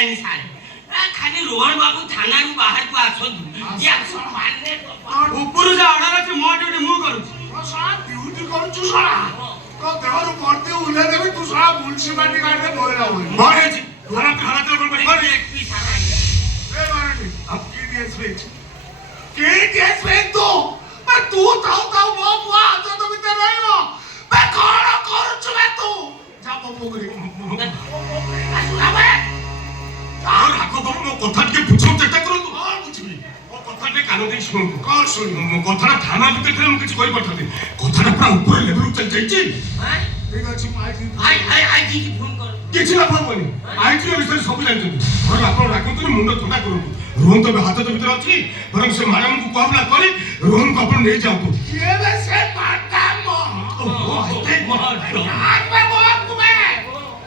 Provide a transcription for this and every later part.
नहीं सारे खाली रोहन बाबू थाना रू बाहर को आसो या मारने ऊपर जा ऑर्डर আছে মো ডিউটি মু করুছি সারা ডিউটি করছু সারা তো দেহরু পড়তে উলে দেবে তু সারা মুনিসিপালিটি গাড়িতে বইরা হই মরেছি খারাপ হালাত কোন পড়ি মরে একটি সারা এ মারনি আপ কি দিয়েছে কে দিয়েছে তো তু তাও মো বুয়া তো তুমি তে রইবো বে কোন করছু বে তু যা বাবু করি আসুনাবে আর রাখো বাবু মো কথা টিকে বুঝাও চেষ্টা করন্তু আর বুঝবি ও কথাটা কানো দেই শুনু কল শুনি মো কথাটা থানা ভিতরে ফেলে মু কিছু কই পারতাতে কথাটা পুরা উপর লেভেল চল যাইছি হ্যাঁ ঠিক আছে মাইকি আই কি ফোন কর କିଛି ଲାଭ ହବନି ଆଇଟିର ବିଷୟରେ ସବୁ ଜାଣିଛନ୍ତି ବରଂ ଆପଣ ରାଗନ୍ତୁନି ମୁଣ୍ଡ ଥଣ୍ଡା କରନ୍ତୁ ରୋହନ ତ ହାତ ତ ଭିତରେ ଅଛି ବରଂ ସେ ମ୍ୟାଡାମଙ୍କୁ କହଲା କରି ରୋହନକୁ ଆପଣ ନେଇଯାଆନ୍ତୁ କେବେ ସେ ମାଡାମ ଓହୋ ଆସ୍ତେ ଆଗେ ବୋଲ ତୁମେ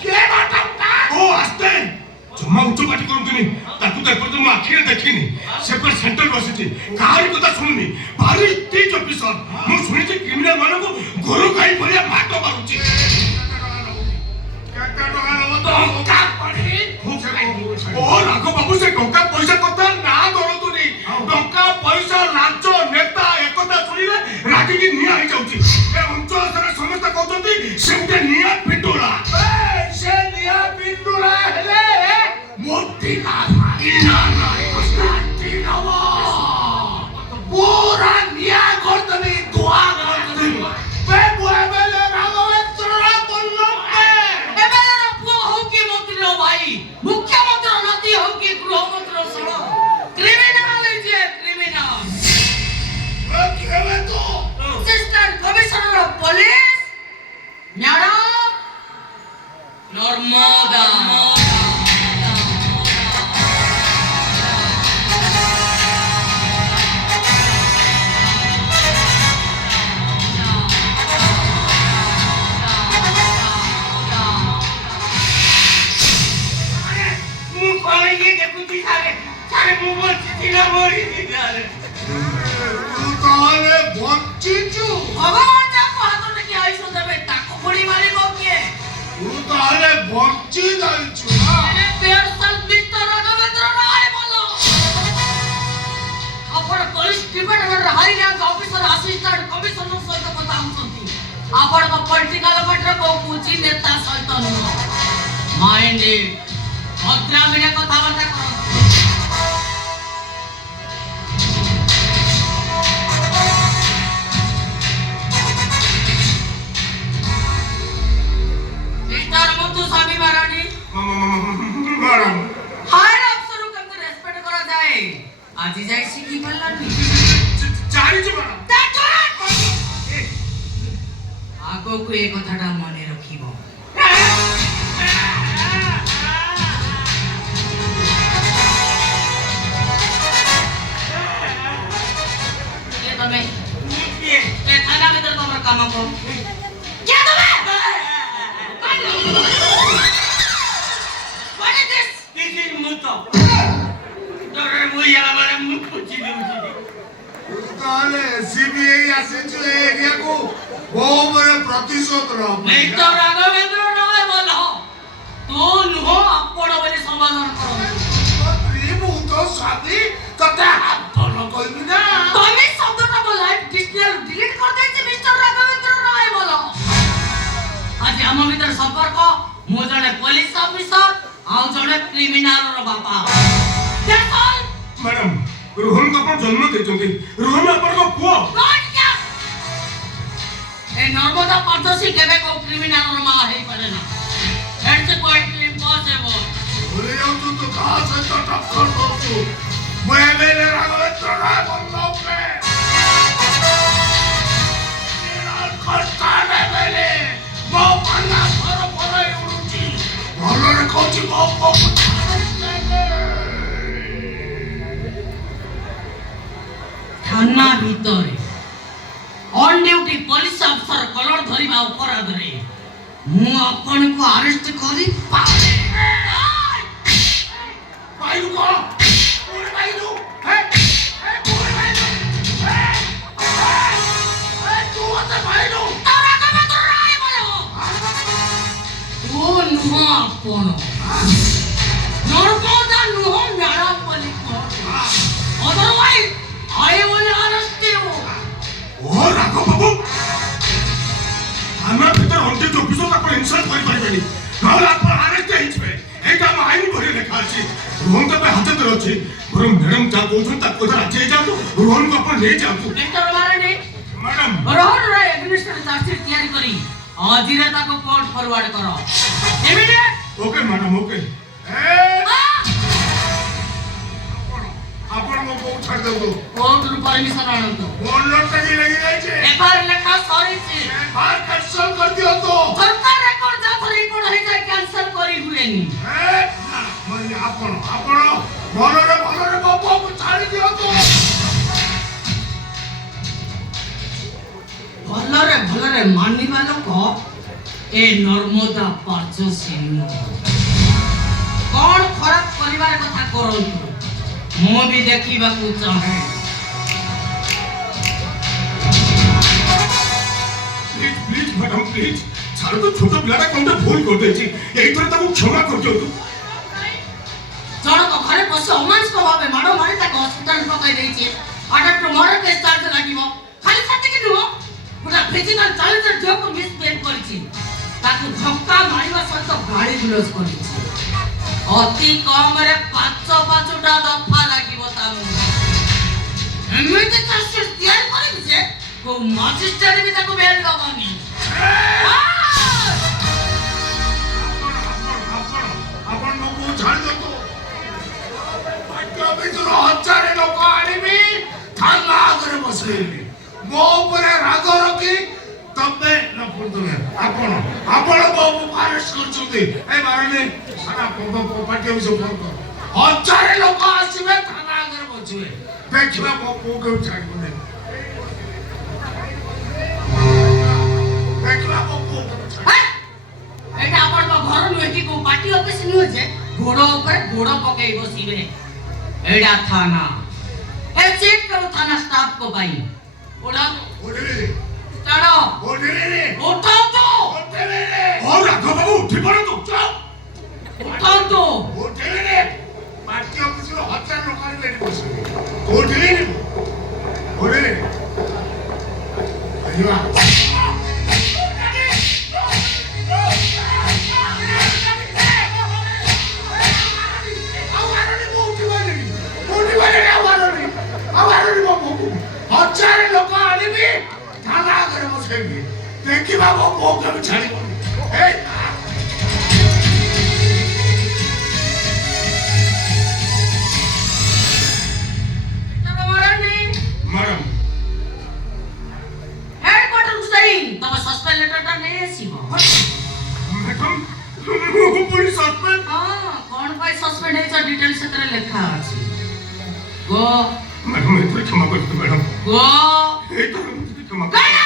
କେ ମାଡାମ ଓ ଆସ୍ତେ ଜମା ଉଚ୍ଚ ପାଟି କରନ୍ତୁନି ତାକୁ ତ ଏପର୍ଯ୍ୟନ୍ତ ମୁଁ ଆଖିରେ ଦେଖିନି ସେ ପୁରା ସେଣ୍ଟର ବସିଛି କାହାରି କଥା ଶୁଣୁନି ଭାରି ତେଜ ଅଫିସର ମୁଁ ଶୁଣିଛି କ୍ରିମିନାଲ ମାନଙ୍କୁ ଗୋରୁ ଗାଈ ଭଳିଆ ମାଟ ମାରୁଛି ଟଙ୍କା ପଡି ଓ ରାଘ ବାବୁ ସେ ଟଙ୍କା ପଇସା କଥା ନା ଧରନ୍ତୁନି ଟଙ୍କା ପଇସା ଲାଞ୍ଚ ନେତା ଏକଥା ଶୁଣିଲେ ରାଗିକି ନିଆଁ ହେଇଯାଉଛି ଏ ଅଞ୍ଚଳ ସାରା ସମସ୍ତେ କହୁଛନ୍ତି ସେ ଗୋଟେ ନିଆଁ ପିଣ୍ଡୁଳା ସେ ନିଆ ପିଣ୍ଡୁଳା ହେଲେ ମୋଟି ନା ପୁରା ନିଆ କରିଦେବି ଧୂଆ କରିଦେବି ବେ ବୁଆ ବେଲେ ରାଘବେନ୍ଦ୍ର ବଲ୍ଲଭ ଏବେର ପୁଅ ହଉ କି ମନ୍ତ୍ରୀର ଭାଇ ମୁଖ୍ୟମନ୍ତ୍ରୀ ନାତି ହଉ କି ଗୃହମନ୍ତ୍ରୀର ସହ କ୍ରିମିନାଲ ଯେ କ୍ରିମିନାଲ କେବେ ତୁ assistant commissioner police madam Narmada ତୁ ତାହେଲେ ବଞ୍ଚିଛୁ ଭଗବାନ ଯାକୁ ହାତ ଟେକି ଆୟୁଷ ଦେବେ ତାକୁ ଗୁଳି ମାରିବ କିଏ ତୁ ତାହେଲେ ବଞ୍ଚି ଯାଇଛୁ ଏରେ ପେରସଲ ମିଷ୍ଟର ରାଘବେନ୍ଦ୍ର ରାୟ ବୋଲ ଆପଣ ପୋଲିସ ଡିପାର୍ଟମେଣ୍ଟର high rank officer assistant commissioner ସହିତ କଥା ହଉଛନ୍ତି ଆପଣଙ୍କ ପଲିଟିକାଲ ପାର୍ଟିର କୋଉ କୁଚି ନେତା ସହିତ ନୁହଁ ମାଇଣ୍ଡ ଭଦ୍ରାମିରେ କଥାବାର୍ତ୍ତା କରନ୍ତୁ स्वामी महारानी हायर अफसर को केमते रेस्पेक्ट करा जाए आज जाय सिखी पल्लानी ଜାଣିଛୁ ମ୍ୟାଡାମ आगो को एक कथाटा मने रखिबो ये तमे ये थाना में तो तमरा काम को क्या तमे What is this? This is Muto. Dore mu yala mare mu puchi diuchi. ତୁ ତାହେଲେ ଏସିବିଆଇ ଆସିଛୁ ଏ ଏରିଆକୁ ବହୁବରେ ପ୍ରତିଶୋଧ ନବ ମିଷ୍ଟର ରାଘବେନ୍ଦ୍ର ରାୟ ବୋଲ ତୁ ନୁହଁ ଆପଣ ବୋଲି ସମାଧାନ କର ମୁଁ ତ ସ୍ୱାମୀ ତତେ ଆପଣ କହିବି ନା ତମେ ଶବ୍ଦଟା ମୋ ଲାଇଫ ଡିକ୍ସନାରୀ ଡିଲିଟ କରିଦେଇଛି ମିଷ୍ଟର ରାଘବେନ୍ଦ୍ର ରାୟ ବୋଲ ଆଜି ଆମ ଭିତରେ ସମ୍ପର୍କ ମୁଁ ଜଣେ ପୋଲିସ ଅଫିସର ଆଉ ଜଣେ କ୍ରିମିନାଲର ବାପା That's all. ମ୍ୟାଡାମ ରୋହନକୁ ଆପଣ ଜନ୍ମ ଦେଇଛନ୍ତି ରୋହନ ଆପଣଙ୍କ ପୁଅ God, yeah. ଏ ନର୍ମଦା ପଦ୍ଧତି କେବେ କୋଉ କ୍ରିମିନାଲର ମା ହେଇପାରେ ନା It's quite impossible. ଭୁଲି ଯାଉଛୁ ତୁ କାହା ସହିତ ଟକ୍କର କରୁଛୁ ମୁଁ ଏମଏଲଏ ରାଘବେନ୍ଦ୍ର ରାୟ ବଲ୍ଲଭ ମୋ ପାଲା ଘର ଘର ଉଡୁଛି ଭଲରେ କହୁଛି ମୋ थाना ভিতরে অন ডিউটি পুলিশ অফিসর কলর ধরিবা অপরাধরে ମୁଁ ଆପଣଙ୍କୁ ଆରେଷ୍ଟ କରି ପାରେ ପାଇଲୁ କଣ କୋଉଠି ପାଇଲୁ ହେ କୋଉଠି ପାଇଲୁ ତୁ ମତେ ପାଇଲୁ ତୋରା କମେ ତୋ ରାୟ ବୋଲ ତୁ ନୁହଁ ଆପଣ ନର୍ମଦା ରାଘବ ବାବୁ ଆମେ ଭିତରେ ଅଣ୍ଟି ଚବିଶ ତାକୁ ଇନସଲ୍ଟ କରିପାରିବେନି ନହେଲେ ଆପଣ ଆରେଷ୍ଟ ହେଇଯିବେ ଏଇଟା ଆମ ଆଇନ ବହିରେ ଲେଖା ଅଛି ରୋହନ ତ ଏବେ ହାଜତରେ ଅଛି ବରଂ ମ୍ୟାଡାମ ଯାହା କହୁଛନ୍ତି ତାକୁ କଥା ରାଜି ହେଇଯାଆନ୍ତୁ ରୋହନକୁ ଆପଣ ନେଇଯାଆନ୍ତୁ ମିଷ୍ଟର ମାରାଣ୍ଡି ମ୍ୟାଡାମ ରୋହନର ଏଗ୍ରିମିଷ୍ଟର ଚାର୍ଜସିଟ୍ ତିଆରି କରି ଆଜିରେ ତାକୁ କୋର୍ଟ ଫରୱାର୍ଡ କର ଇମିଡିଏଟ୍ ଓକେ ମ୍ୟାଡାମ ଓକେ ଆପଣ ମୋ ବୋଉ ଛାଡ଼ି ଦିଅନ୍ତୁ କୋର୍ଟରୁ ପରମିଶନ ଆଣନ୍ତୁ ବୋଲରଟା ବି ଲାଗି ଯାଇଛି ଏଫଆଇଆର ଲେଖା ସରିଛି ବାହାର କ୍ୟାନ୍ସଲ କରିଦିଅନ୍ତୁ ସରକାର ରେକର୍ଡ ଯାହା ରିପୋର୍ଟ ହେଇଯାଏ କ୍ୟାନ୍ସଲ କରି ହୁଏନି ଆପଣ ଭଲରେ ଭଲରେ ମୋ ବୋଉକୁ ଛାଡ଼ି ଦିଅନ୍ତୁ ଭଲରେ ଭଲରେ ମାନିବା ଲୋକ ଏ ନର୍ମଦା ପାର୍ଜ ସିଂହ କଣ ଖରାପ କରିବାର କଥା କରନ୍ତୁ ମୁଁ ବି ଦେଖିବାକୁ ଚାହେଁ ପ୍ଲିଜ ପ୍ଲିଜ ମ୍ୟାଡାମ ପ୍ଲିଜ ଛାଡ଼ ତ ଛୋଟ ପିଲାଟା କଣଟେ ଭୁଲ କରିଦେଇଛି ଏଇଥର ତାକୁ କ୍ଷମା କରିଦିଅନ୍ତୁ ଜଣକ ଘରେ ପଶି ଅମାନସିକ ଭାବେ ମାଡ଼ ମାରି ତାକୁ ହସ୍ପିଟାଲ ପକାଇ ଦେଇଛି ଆଡକ୍ଟର ମର୍ଡର କେସ୍ ଚାର୍ଜ ଲାଗିବ ଖାଲି ସେତିକି ନୁହଁ ଗୋଟେ ଫିଜିକାଲ ଚ୍ୟାଲେଞ୍ଜର ଝିଅକୁ ମିସବିହେଭ କରିଛି ତାକୁ ଧକ୍କା ମାରିବା ସହିତ ଗାଳି ଗୁଲଜ କରିଛି ଅତି କମରେ 5ଟା ଦଫା ଲାଗିବ ତା ଏମିତି ଚାର୍ଜସିଟ୍ ତିଆରି କରିବି ଯେ କୋଉ ମାଜିଷ୍ଟ୍ରେଟ ବି ତାକୁ ବେଲ୍ ଦବନି ଆପଣ ମୋ ବୋଉ ଛାଡ଼ି ଦିଅନ୍ତୁ ପାଠ୍ୟ ଭିତରୁ 1000 ଲୋକ ଆଣିବି ଥାନା ଆଗରେ ବସେଇବି ମୋ ଉପରେ ରାଗ ରଖି ତମେ ଆପଣ ବୋଉକୁ ଆରେଷ୍ଟ କରୁଛନ୍ତି ଏ ମାରଣୀ ପାର୍ଟି ଅଫିସ ଫୋନ କର 1000 ଲୋକ ଆସିବେ ଥାନା ଆଗରେ ବସିବେ ଦେଖିବା ମୋ ବୋଉ କେଉଁ ଛାଡ଼ିବନି ଦେଖିବା ମୋ ବୋଉ କେଉଁ ଛାଡ଼ିବ ଏଇଟା ଆପଣଙ୍କ ଘର ନୁହେଁ କି କୋଉ ପାର୍ଟି ଅଫିସ ନୁହେଁ ଯେ ଗୋଡ଼ ଉପରେ ଗୋଡ଼ ପକେଇ ବସିବେ ଏଇଟା ଥାନା ଏ ଚେକ୍ କରୁ ଥାନା ଷ୍ଟାଫ କ ପାଇଁ ଉଠାଅ ଉଠାନ୍ତୁ ଓ ରାଘବ ବାବୁ ଉଠି ପଡ଼ନ୍ତୁ ଉଠାନ୍ତୁ ପାର୍ଟି ଅଫିସରୁ 1000 ଲୋକ ଆଣିବେ ଏଠି ବସିବେ ଉଠିଲେନି ଲୋକ ଆଣିବି ଥାନା ଆଗରେ ବସେଇବି ଦେଖିବା ମୋ ବୋଉ କେବେ ଛାଡ଼ିବନି ମ୍ୟାଡାମ ହେଡକ୍ୱାର୍ଟରକୁ ଯାଇ ତମ ସସ୍ପେଣ୍ଡ ଲେଟରଟା ନେଇ ଆସିବ ମ୍ୟାଡାମ ମୁଁ ପୁଣି ସସ୍ପେଣ୍ଡ ହଁ କଣ ପାଇଁ ସସ୍ପେଣ୍ଡ ହେଇଛ ଡିଟେଲ ସେଥିରେ ଲେଖା ଅଛି ଗୋ ମ୍ୟାଡାମ ଏଥିରେ କ୍ଷମା କରିଦିଅନ୍ତୁ ମ୍ୟାଡାମ ଗୋ ଏଇଥର କ୍ଷମା ଗୟା